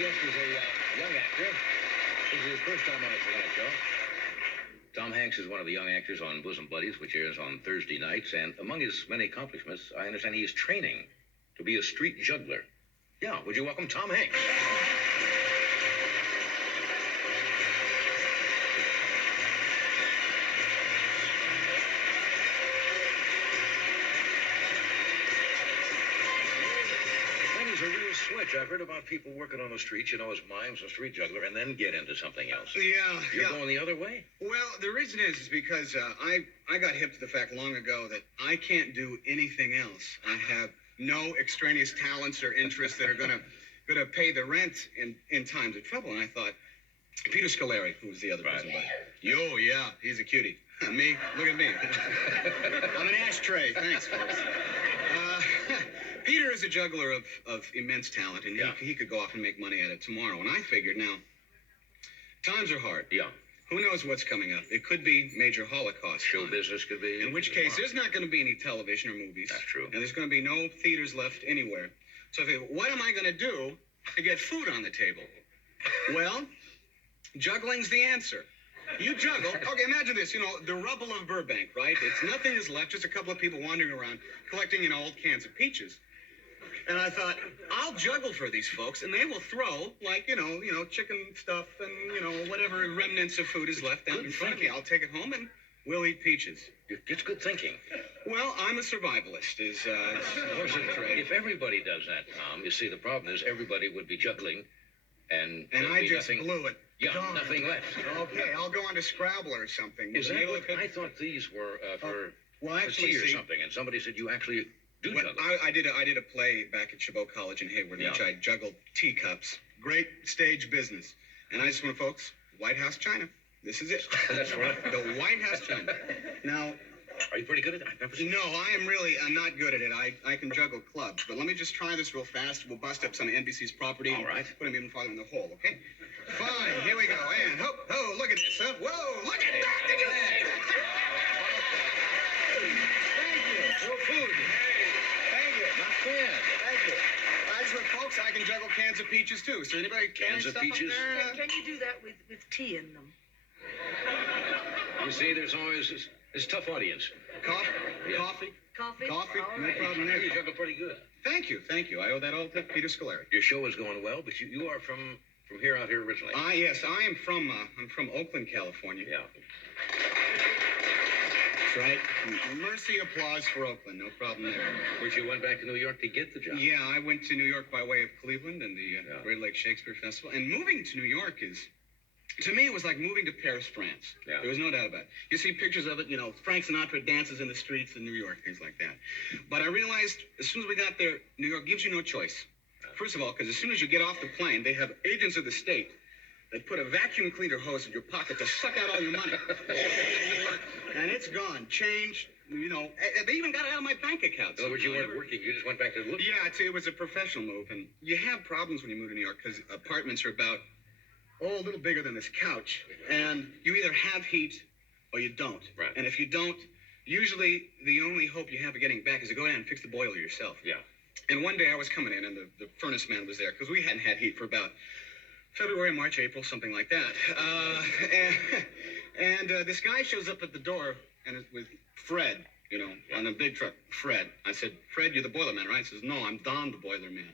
guest is a young actor. This is his first time on the Tonight Show. Tom Hanks is one of the young actors on Bosom Buddies, which airs on Thursday nights. And among his many accomplishments, I understand he is training to be a street juggler. Yeah, would you welcome Tom Hanks? A real switch. I've heard about people working on the streets, as mimes, a street juggler, and then get into something else. Yeah. You're going the other way? Well, the reason is because I got hip to the fact long ago that I can't do anything else. I have no extraneous talents or interests that are gonna pay the rent in times of trouble. And I thought, Peter Scolari, who was the other person, but yeah, he's a cutie. Me, look at me. I'm an ashtray. Thanks, folks. Peter is a juggler of immense talent, and he could go off and make money at it tomorrow. And I figured, now, times are hard. Yeah. Who knows what's coming up? It could be major Holocaust. Show business could be. In which case, there's not going to be any television or movies. That's true. And there's going to be no theaters left anywhere. So I figured, what am I going to do to get food on the table? Well, juggling's the answer. You juggle. Okay, imagine this, the rubble of Burbank, right? Nothing is left, just a couple of people wandering around collecting, old cans of peaches. And I thought, I'll juggle for these folks, and they will throw, like, chicken stuff and, whatever remnants of food is left down in front of me. I'll take it home, and we'll eat peaches. It's good thinking. Well, I'm a survivalist, If everybody does that, Tom, you see, the problem is everybody would be juggling, and I just blew it. Yeah, nothing left. Okay, I'll go on to Scrabble or something. Is that what? I thought these were for actually, tea or something, and somebody said you actually do juggle. I did a play back at Chabot College in Hayward, in which I juggled teacups. Great stage business. And I just want, folks, White House China. This is it. That's right. The White House China. Now, are you pretty good at it? I've never seen No, I'm not good at it. I can juggle clubs. But let me just try this real fast. We'll bust up some of NBC's property. All right. Put him even farther in the hole, okay? Fine. Here we go. And look at this, huh? Whoa, look at that. Did you see that? Thank you. No food. Thank you. Not bad. Thank you. Folks, I can juggle cans of peaches, too. So anybody cans of peaches? Can you do that with tea in them? You see, there's always this tough audience. Coffee? Yeah. Coffee? All No right. problem there. You juggle pretty good. Thank you. I owe that all to Peter Scolari. Your show is going well, but you are from out here originally. Yes, I'm from Oakland, California. Yeah. That's right. Mercy applause for Oakland. No problem there. Which you went back to New York to get the job. Yeah, I went to New York by way of Cleveland and the Great Lakes Shakespeare Festival. And moving to New York to me, it was like moving to Paris, France. Yeah. There was no doubt about it. You see pictures of it, Frank Sinatra dances in the streets in New York, things like that. But I realized as soon as we got there, New York gives you no choice. First of all, because as soon as you get off the plane, they have agents of the state that put a vacuum cleaner hose in your pocket to suck out all your money. And it's gone. Change, they even got it out of my bank account. In other words, you weren't working. You just went back to look. Yeah, it was a professional move. And you have problems when you move to New York because apartments are about, a little bigger than this couch. And you either have heat or you don't. Right. And if you don't, usually the only hope you have of getting back is to go down and fix the boiler yourself. Yeah. And one day I was coming in and the furnace man was there because we hadn't had heat for about February, March, April, something like that. And this guy shows up at the door and it's with Fred, on a big truck. Fred. I said, Fred, you're the boiler man, right? He says, no, I'm Don, the boiler man.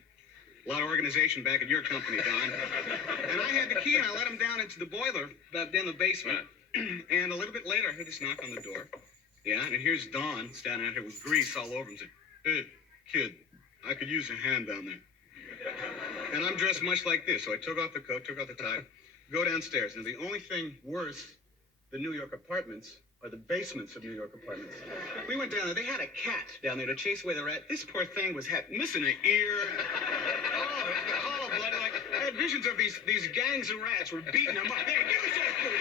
A lot of organization back at your company, Don. And I had the key and I let him down into the boiler back in the basement. And a little bit later, I heard this knock on the door. Yeah, and here's Don standing out here with grease all over him. Said, hey, kid, I could use a hand down there. And I'm dressed much like this. So I took off the coat, took off the tie, go downstairs. And the only thing worse than New York apartments are the basements of New York apartments. We went down there. They had a cat down there to chase away the rat. This poor thing was missing an ear. Hollow blood. I had visions of these gangs of rats were beating him up. Hey, give us that food.